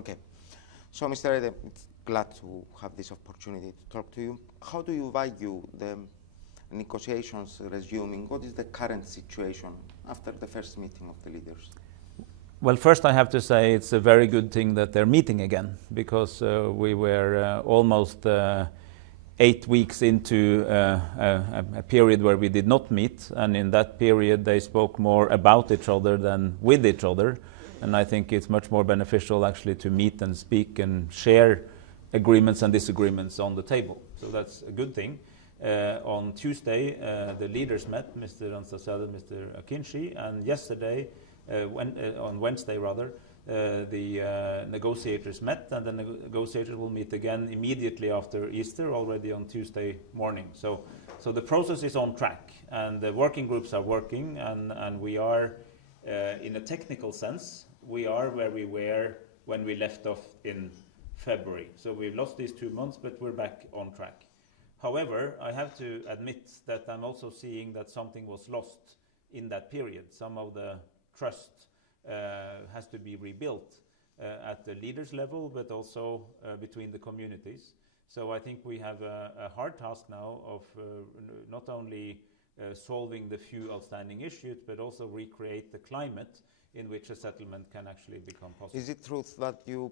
Okay. So, Mr. Éinde, it's glad to have this opportunity to talk to you. How do you value the negotiations resuming? What is the current situation after the first meeting of the leaders? Well, first I have to say it's a very good thing that they're meeting again, because we were almost 8 weeks into a period where we did not meet, and in that period they spoke more about each other than with each other, and I think it's much more beneficial actually to meet and speak and share agreements and disagreements on the table. So that's a good thing. On Tuesday, the leaders met, Mr. Anastasiadis, Mr. Akinci, and yesterday, on Wednesday rather, the negotiators met, and the negotiators will meet again immediately after Easter, already on Tuesday morning. So the process is on track, and the working groups are working, and we are, in a technical sense, we are where we were when we left off in February. So we've lost these 2 months, but we're back on track. However, I have to admit that I'm also seeing that something was lost in that period. Some of the trust has to be rebuilt at the leaders level, but also between the communities. So I think we have a hard task now of not only solving the few outstanding issues, but also recreate the climate in which a settlement can actually become possible. Is it true that you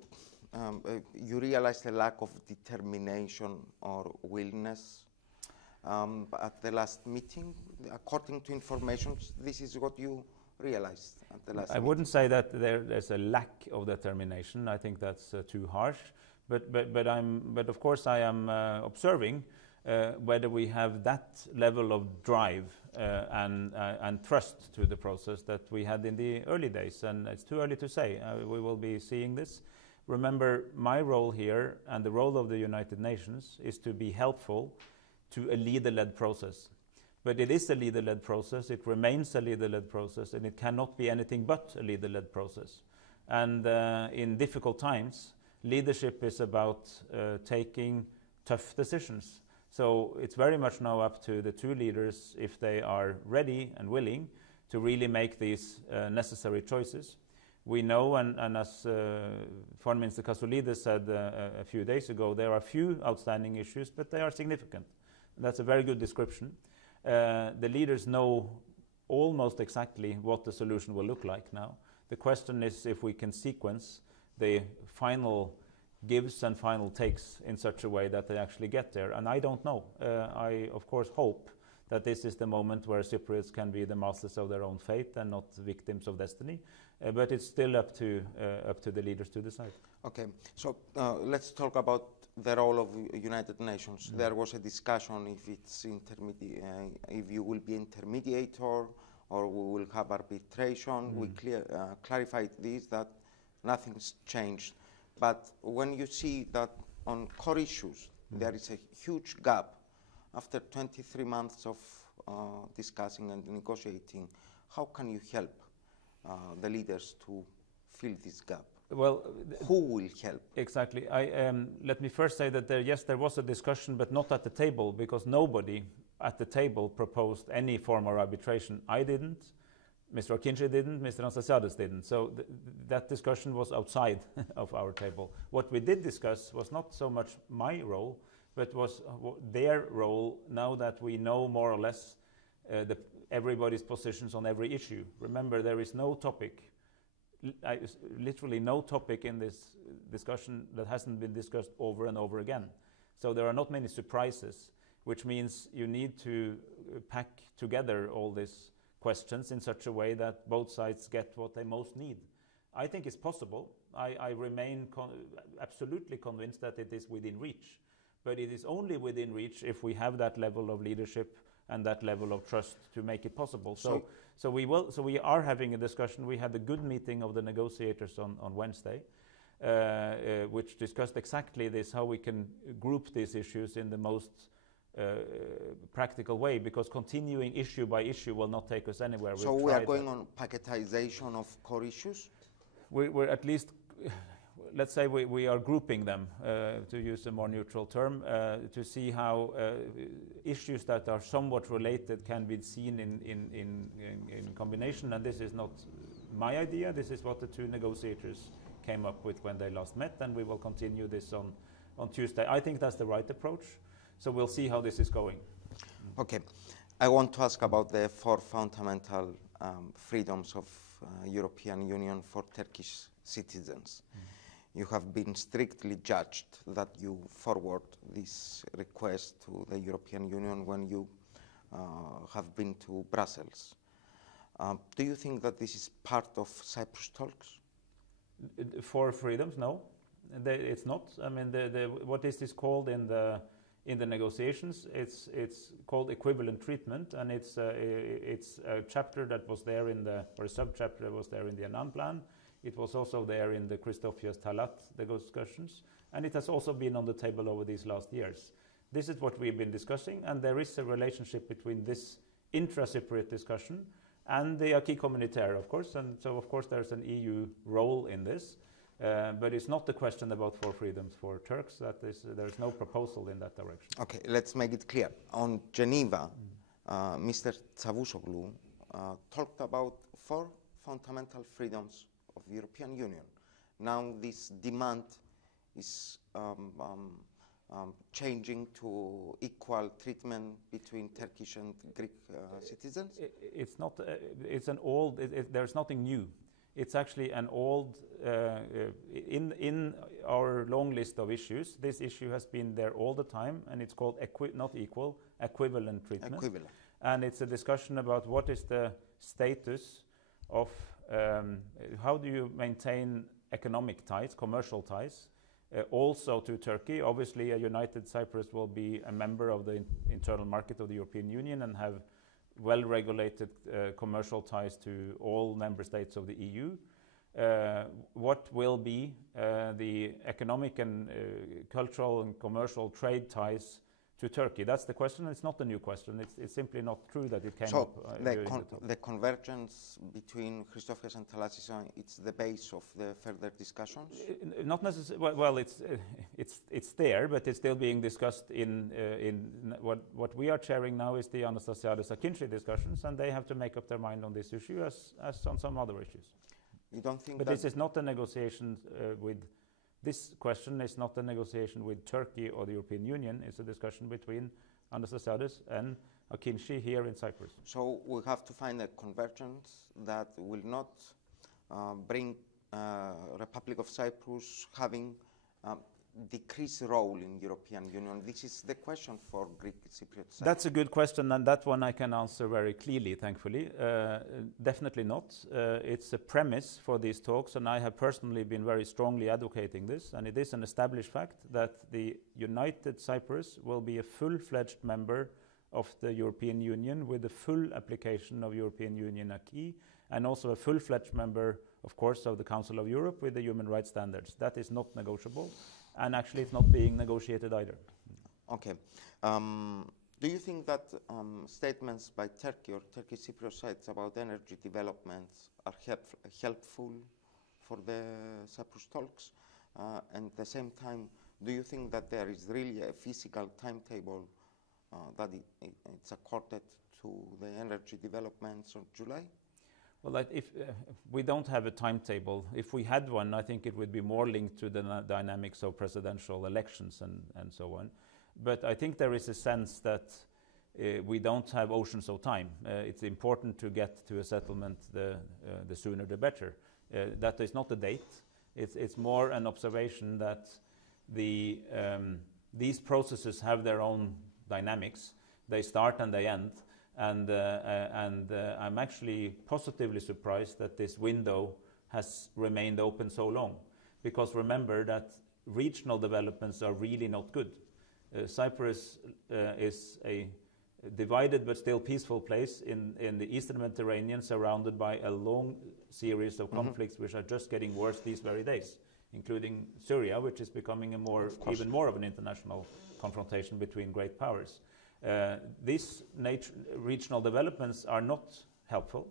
realized a lack of determination or willingness at the last meeting? According to information, this is what you realized at the last meeting. I wouldn't say that there's a lack of determination. I think that's too harsh. But of course I am observing whether we have that level of drive and trust to the process that we had in the early days, and it's too early to say. We will be seeing this. Remember, my role here and the role of the United Nations is to be helpful to a leader-led process. But it is a leader-led process, it remains a leader-led process, and it cannot be anything but a leader-led process. And in difficult times, leadership is about taking tough decisions. So it's very much now up to the two leaders, if they are ready and willing, to really make these necessary choices. We know, and as Foreign Minister Kasoulides said a few days ago, there are few outstanding issues, but they are significant. That's a very good description. The leaders know almost exactly what the solution will look like now. The question is if we can sequence the final gives and final takes in such a way that they actually get there. And I don't know. I, of course, hope that this is the moment where Cypriots can be the masters of their own fate and not victims of destiny. But it's still up to the leaders to decide. Okay, so let's talk about the role of United Nations. There was a discussion if it's if you will be intermediator or we will have arbitration. We clarified this, that nothing's changed. But when you see that on core issues there is a huge gap after 23 months of discussing and negotiating, how can you help the leaders to fill this gap? Well, who will help? Exactly. Let me first say that yes, there was a discussion, but not at the table, because nobody at the table proposed any form of arbitration. I didn't, Mr. Akinci didn't, Mr. Anastasiadis didn't. So that discussion was outside of our table. What we did discuss was not so much my role, but was their role, now that we know more or less everybody's positions on every issue. Remember, there is no topic, literally no topic in this discussion that hasn't been discussed over and over again. So there are not many surprises, which means you need to pack together all these questions in such a way that both sides get what they most need. I think it's possible. I remain absolutely convinced that it is within reach. But it is only within reach if we have that level of leadership and that level of trust to make it possible. So we are having a discussion. We had a good meeting of the negotiators on Wednesday, which discussed exactly this, how we can group these issues in the most practical way, because continuing issue by issue will not take us anywhere. So we are going on packetization of core issues? We're at least, let's say we are grouping them, to use a more neutral term, to see how issues that are somewhat related can be seen in combination. And this is not my idea, this is what the two negotiators came up with when they last met, and we will continue this on Tuesday. I think that's the right approach, so we'll see how this is going. Okay, I want to ask about the 4 fundamental freedoms of European Union for Turkish citizens. You have been strictly judged that you forward this request to the European Union when you have been to Brussels. Do you think that this is part of Cyprus talks? 4 freedoms? No, it's not. I mean, what is this called in the negotiations? It's called equivalent treatment, and it's a chapter that was there or a sub-chapter that was there in the Annan Plan. It was also there in the Christofias Talat discussions, and it has also been on the table over these last years. This is what we've been discussing, and there is a relationship between this intra-Cypriot discussion and the acquis communautaire, of course, and so of course there's an EU role in this, but it's not the question about 4 freedoms for Turks. There's no proposal in that direction. Okay, let's make it clear. On Geneva, Mr. Çavuşoğlu talked about 4 fundamental freedoms of the European Union. Now this demand is changing to equal treatment between Turkish and Greek citizens? It's not. It's an old. There's nothing new. It's actually an old. In our long list of issues, this issue has been there all the time, and it's called not equal, equivalent treatment. Equivalent. And it's a discussion about what is the status of how do you maintain economic ties, commercial ties, also to Turkey. Obviously, a united Cyprus will be a member of the internal market of the European Union and have well-regulated commercial ties to all member states of the EU. What will be the economic and cultural and commercial trade ties to Turkey? That's the question. It's not a new question. It's simply not true that it came up. The convergence between Christofias and Thalasis, it's the base of the further discussions? Not necessarily. Well, it's there, but it's still being discussed in what we are chairing now is the Anastasiades Akinci discussions, and they have to make up their mind on this issue as on some other issues. You don't think? But this is not a negotiation with. This question is not a negotiation with Turkey or the European Union. It's a discussion between Anastasiades and Akinci here in Cyprus. So we have to find a convergence that will not bring Republic of Cyprus having decreased role in European Union. This is the question for Greek Cypriot side. That's a good question, and that one I can answer very clearly, thankfully. Definitely not. It's a premise for these talks, and I have personally been very strongly advocating this, and it is an established fact that the united Cyprus will be a full-fledged member of the European Union with the full application of European Union acquis, and also a full-fledged member, of course, of the Council of Europe with the human rights standards. That is not negotiable. And actually, it's not being negotiated either. Okay. Do you think that statements by Turkey or Turkish Cypriot sides about energy developments are helpful for the Cyprus talks? And at the same time, do you think that there is really a physical timetable that it's accorded to the energy developments of July? Well, if we don't have a timetable, if we had one, I think it would be more linked to the dynamics of presidential elections and so on. But I think there is a sense that we don't have oceans of time. It's important to get to a settlement the sooner the better. That is not a date. It's more an observation that these processes have their own dynamics. They start and they end. And I'm actually positively surprised that this window has remained open so long. Because remember that regional developments are really not good. Cyprus is a divided but still peaceful place in the Eastern Mediterranean, surrounded by a long series of conflicts which are just getting worse these very days, including Syria, which is becoming even more of an international confrontation between great powers. These regional developments are not helpful,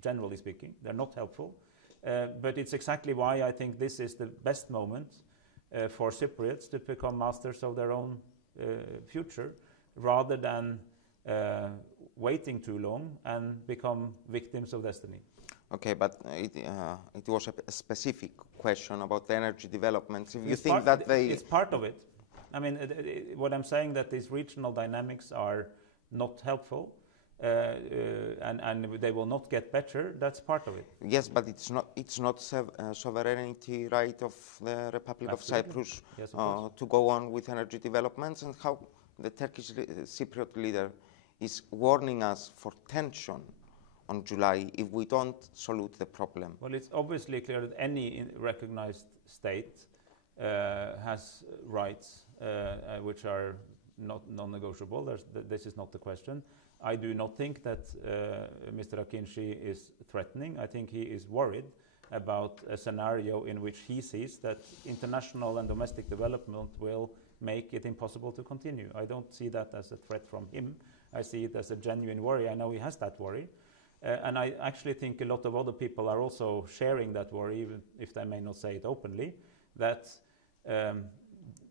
generally speaking. They're not helpful. But it's exactly why I think this is the best moment for Cypriots to become masters of their own future, rather than waiting too long and become victims of destiny. Okay, but it was a specific question about the energy developments. If you It's think that they... It's part of it. I mean, what I'm saying that these regional dynamics are not helpful, and they will not get better. That's part of it. Yes, but it's not sovereignty right of the Republic Absolutely. of Cyprus Yes, of to go on with energy developments, and how the Turkish Cypriot leader is warning us for tension on July if we don't solve the problem. Well, it's obviously clear that any recognized state has rights which are not non-negotiable. This is not the question. I do not think that Mr. Akinci is threatening. I think he is worried about a scenario in which he sees that international and domestic development will make it impossible to continue. I don't see that as a threat from him. I see it as a genuine worry. I know he has that worry. And I actually think a lot of other people are also sharing that worry, even if they may not say it openly, that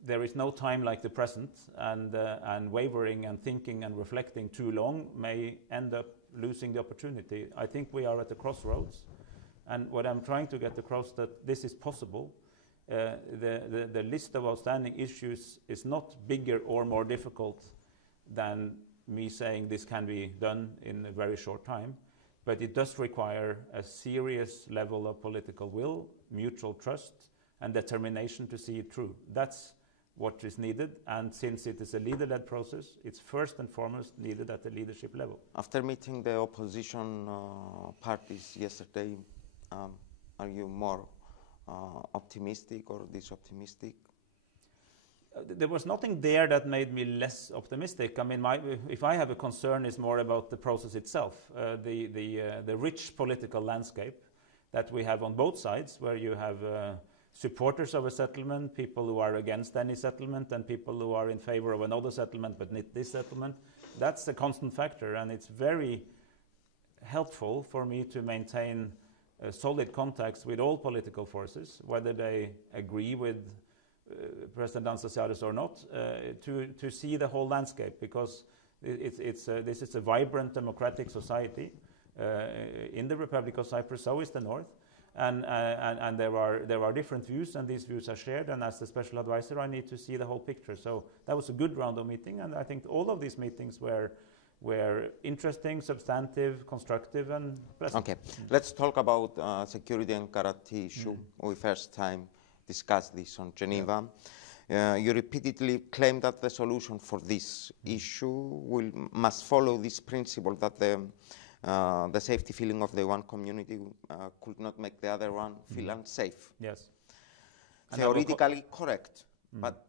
there is no time like the present, and wavering and thinking and reflecting too long may end up losing the opportunity. I think we are at a crossroads, and what I'm trying to get across that this is possible. The list of outstanding issues is not bigger or more difficult than me saying this can be done in a very short time, but it does require a serious level of political will, mutual trust, and determination to see it through. That's what is needed, and since it is a leader-led process, it's first and foremost needed at the leadership level. After meeting the opposition parties yesterday, are you more optimistic or disoptimistic? There was nothing there that made me less optimistic. I mean, if I have a concern, it's more about the process itself, the rich political landscape that we have on both sides, where you have supporters of a settlement, people who are against any settlement, and people who are in favor of another settlement but not this settlement. That's a constant factor, and it's very helpful for me to maintain solid contacts with all political forces, whether they agree with President Anastasiadis or not, to see the whole landscape, because this is a vibrant democratic society in the Republic of Cyprus. So is the North. And there are different views, and these views are shared, and as the special advisor I need to see the whole picture. So that was a good round of meeting, and I think all of these meetings were interesting, substantive, constructive, and pleasant. Okay, let's talk about security and guarantee issue. We first time discussed this on Geneva. You repeatedly claim that the solution for this issue must follow this principle that the safety feeling of the one community could not make the other one feel unsafe. Yes. Theoretically correct, but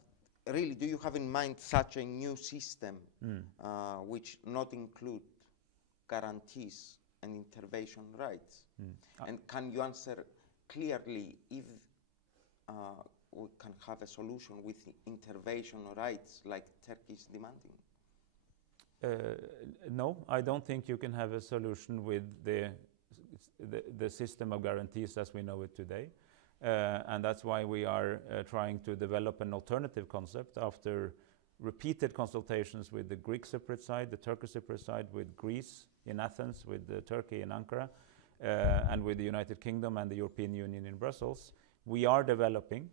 really, do you have in mind such a new system which not include guarantees and intervention rights? And can you answer clearly if we can have a solution with intervention rights like Turkey is demanding? No, I don't think you can have a solution with the system of guarantees as we know it today. And that's why we are trying to develop an alternative concept after repeated consultations with the Greek Cypriot side, the Turkish Cypriot side, with Greece in Athens, with Turkey in Ankara, and with the United Kingdom and the European Union in Brussels. We are developing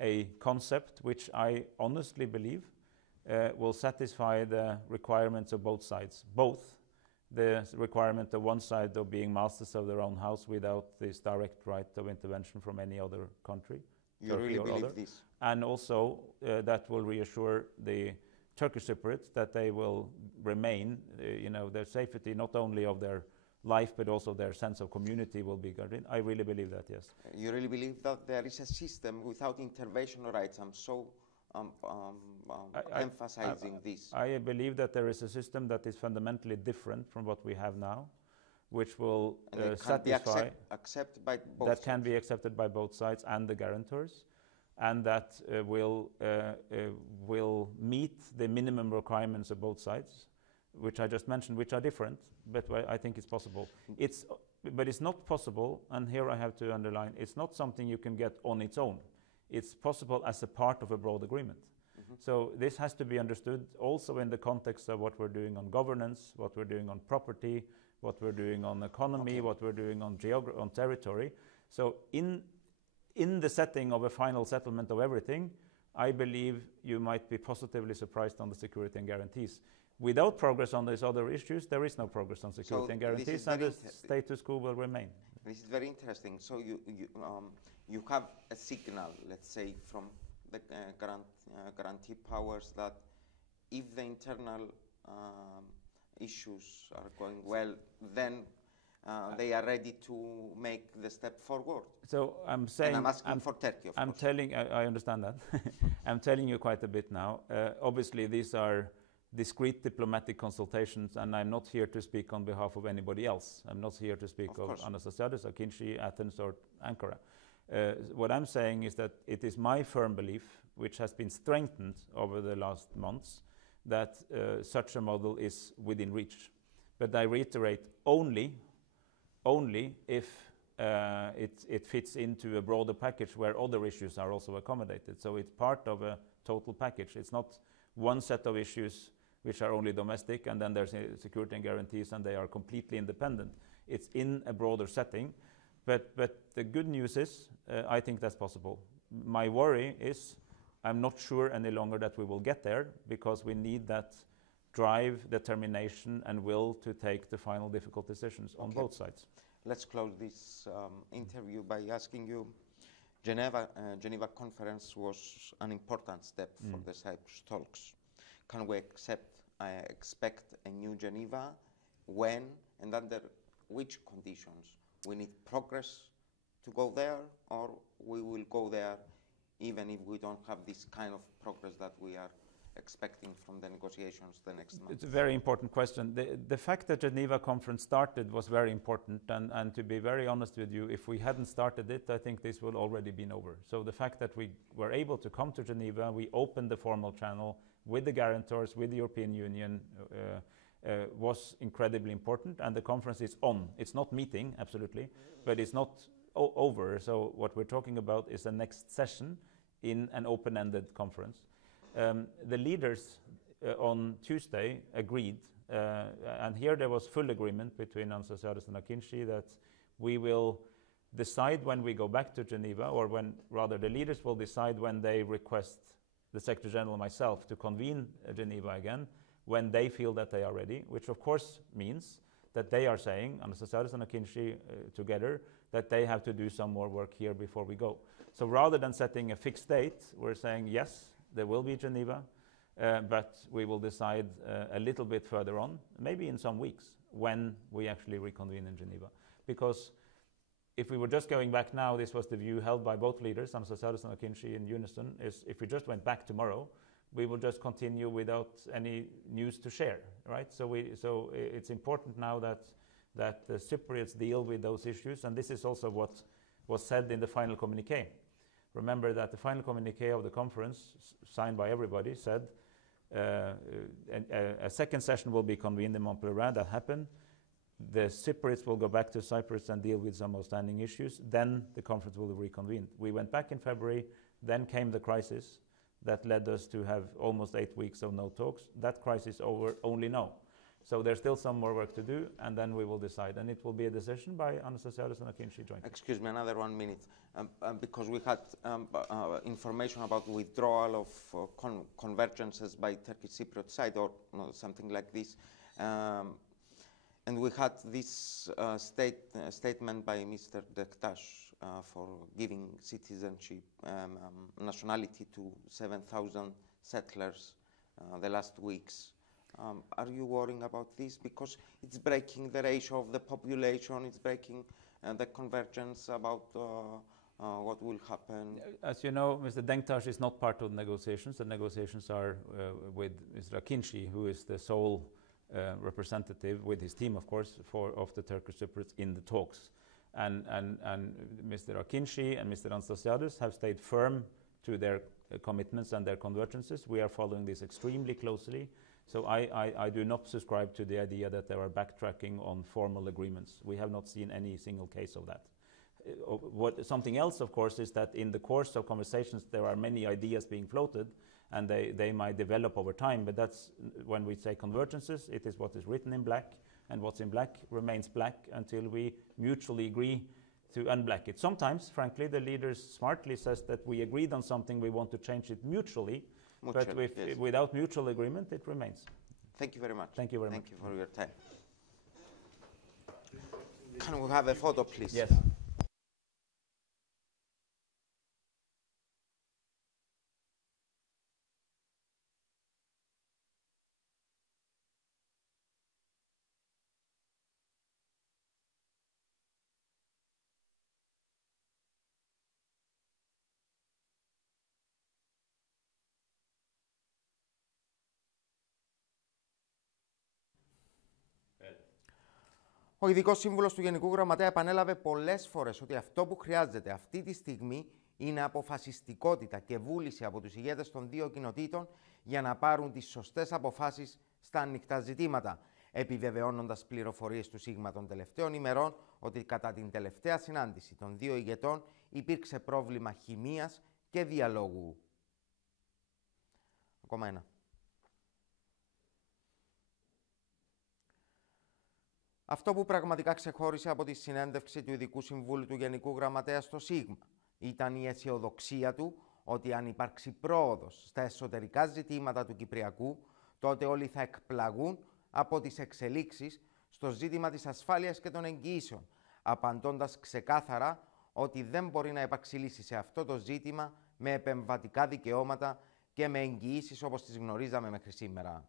a concept which I honestly believe will satisfy the requirements of both sides, both the requirement of one side of being masters of their own house without this direct right of intervention from any other country. You really believe this? And also that will reassure the Turkish Cypriots that they will remain, their safety not only of their life but also their sense of community will be guarded. I really believe that, yes. You really believe that there is a system without intervention rights? I'm so emphasizing this. I believe that there is a system that is fundamentally different from what we have now, which will satisfy accepted by both that sides. Can be accepted by both sides and the guarantors, and that will meet the minimum requirements of both sides, which I just mentioned, which are different, but I think it's possible. But it's not possible, and here I have to underline, it's not something you can get on its own. It's possible as a part of a broad agreement. So this has to be understood also in the context of what we're doing on governance, what we're doing on property, what we're doing on economy, what we're doing on on territory. So in the setting of a final settlement of everything, I believe you might be positively surprised on the security and guarantees. Without progress on these other issues, there is no progress on security and guarantees, and the status quo will remain. This is very interesting. So you have a signal, let's say, from the guarantee powers that if the internal issues are going well, then they are ready to make the step forward. So I'm saying, and I'm asking for Turkey, of course. I understand that. I'm telling you quite a bit now. Obviously, these are discrete diplomatic consultations, and I'm not here to speak on behalf of anybody else. I'm not here to speak of Anastasiadis, Akinci, Athens, or Ankara. What I'm saying is that it is my firm belief, which has been strengthened over the last months, that such a model is within reach. But I reiterate, only if it fits into a broader package where other issues are also accommodated. So it's part of a total package. It's not one set of issues which are only domestic, and then there's security and guarantees, and they are completely independent. It's in a broader setting. But the good news is, I think that's possible. My worry is, I'm not sure any longer that we will get there, because we need that drive, determination, and will to take the final difficult decisions on both sides. Let's close this interview by asking you, Geneva conference was an important step for the Cyprus talks. Can we expect a new Geneva? When and under which conditions? We need progress to go there, or we will go there even if we don't have this kind of progress that we are expecting from the negotiations the next month? It's a very important question. The fact that Geneva conference started was very important, and to be very honest with you, if we hadn't started it, I think this would already been over. So the fact that we were able to come to Geneva, we opened the formal channel with the guarantors, with the European Union, was incredibly important, and the conference is on. It's not meeting, absolutely, but it's not over. So what we're talking about is the next session in an open-ended conference. The leaders on Tuesday agreed, and here there was full agreement between Anastasiadis and Akinci that we will decide when we go back to Geneva, or when rather the leaders will decide when they request the Secretary General and myself to convene Geneva again, when they feel that they are ready, which of course means that they are saying, Anastasiadis and Akinci together, that they have to do some more work here before we go. So rather than setting a fixed date, we're saying yes, there will be Geneva, but we will decide a little bit further on, maybe in some weeks, when we actually reconvene in Geneva. Because if we were just going back now, this was the view held by both leaders, Anastasiadis and Akinci in unison, is if we just went back tomorrow, we will just continue without any news to share, right? So it's important now that the Cypriots deal with those issues, and this is also what was said in the final communiqué. Remember that the final communiqué of the conference, signed by everybody, said a second session will be convened in Montpellier. That happened. The Cypriots will go back to Cyprus and deal with some outstanding issues. Then the conference will reconvene. We went back in February. Then came the crisis that led us to have almost 8 weeks of no talks. That crisis over only now. So there's still some more work to do, and then we will decide. And it will be a decision by Anastasiadis and Akinci jointly. Excuse me, another 1 minute. Because we had information about withdrawal of convergences by Turkish Cypriot side, or something like this. And we had this statement by Mr. Dektash for giving citizenship, nationality to 7,000 settlers the last weeks. Are you worrying about this? Because it's breaking the ratio of the population, it's breaking the convergence about what will happen. As you know, Mr. Denktash is not part of the negotiations. The negotiations are with Mr. Akinci, who is the sole representative, with his team, of course, of the Turkish Cypriots in the talks. And Mr. Akinci and Mr. Anastasiadis have stayed firm to their commitments and their convergences. We are following this extremely closely. So I do not subscribe to the idea that there are backtracking on formal agreements. We have not seen any single case of that. Something else, of course, is that in the course of conversations there are many ideas being floated, and they might develop over time, but that's when we say convergences, it is what is written in black, and what's in black remains black until we mutually agree to unblack it. Sometimes, frankly, the leader smartly says that we agreed on something, we want to change it mutually, but without mutual agreement, it remains. Thank you very much. Thank you very much. Thank you for your time. Can we have a photo, please? Yes. Ο ειδικός σύμβουλος του Γενικού Γραμματέα επανέλαβε πολλές φορές ότι αυτό που χρειάζεται αυτή τη στιγμή είναι αποφασιστικότητα και βούληση από τους ηγέτες των δύο κοινοτήτων για να πάρουν τις σωστές αποφάσεις στα ανοιχτά ζητήματα, επιβεβαιώνοντας πληροφορίες του Σίγμα των τελευταίων ημερών ότι κατά την τελευταία συνάντηση των δύο ηγετών υπήρξε πρόβλημα χημείας και διαλόγου. Ακόμα ένα. Αυτό που πραγματικά ξεχώρισε από τη συνέντευξη του Ειδικού Συμβούλου του Γενικού Γραμματέα στο Σίγμα ήταν η αισιοδοξία του ότι αν υπάρξει πρόοδος στα εσωτερικά ζητήματα του Κυπριακού, τότε όλοι θα εκπλαγούν από τις εξελίξεις στο ζήτημα της ασφάλειας και των εγγυήσεων, απαντώντας ξεκάθαρα ότι δεν μπορεί να υπάρξει λύση σε αυτό το ζήτημα με επεμβατικά δικαιώματα και με εγγυήσεις όπως τις γνωρίζαμε μέχρι σήμερα.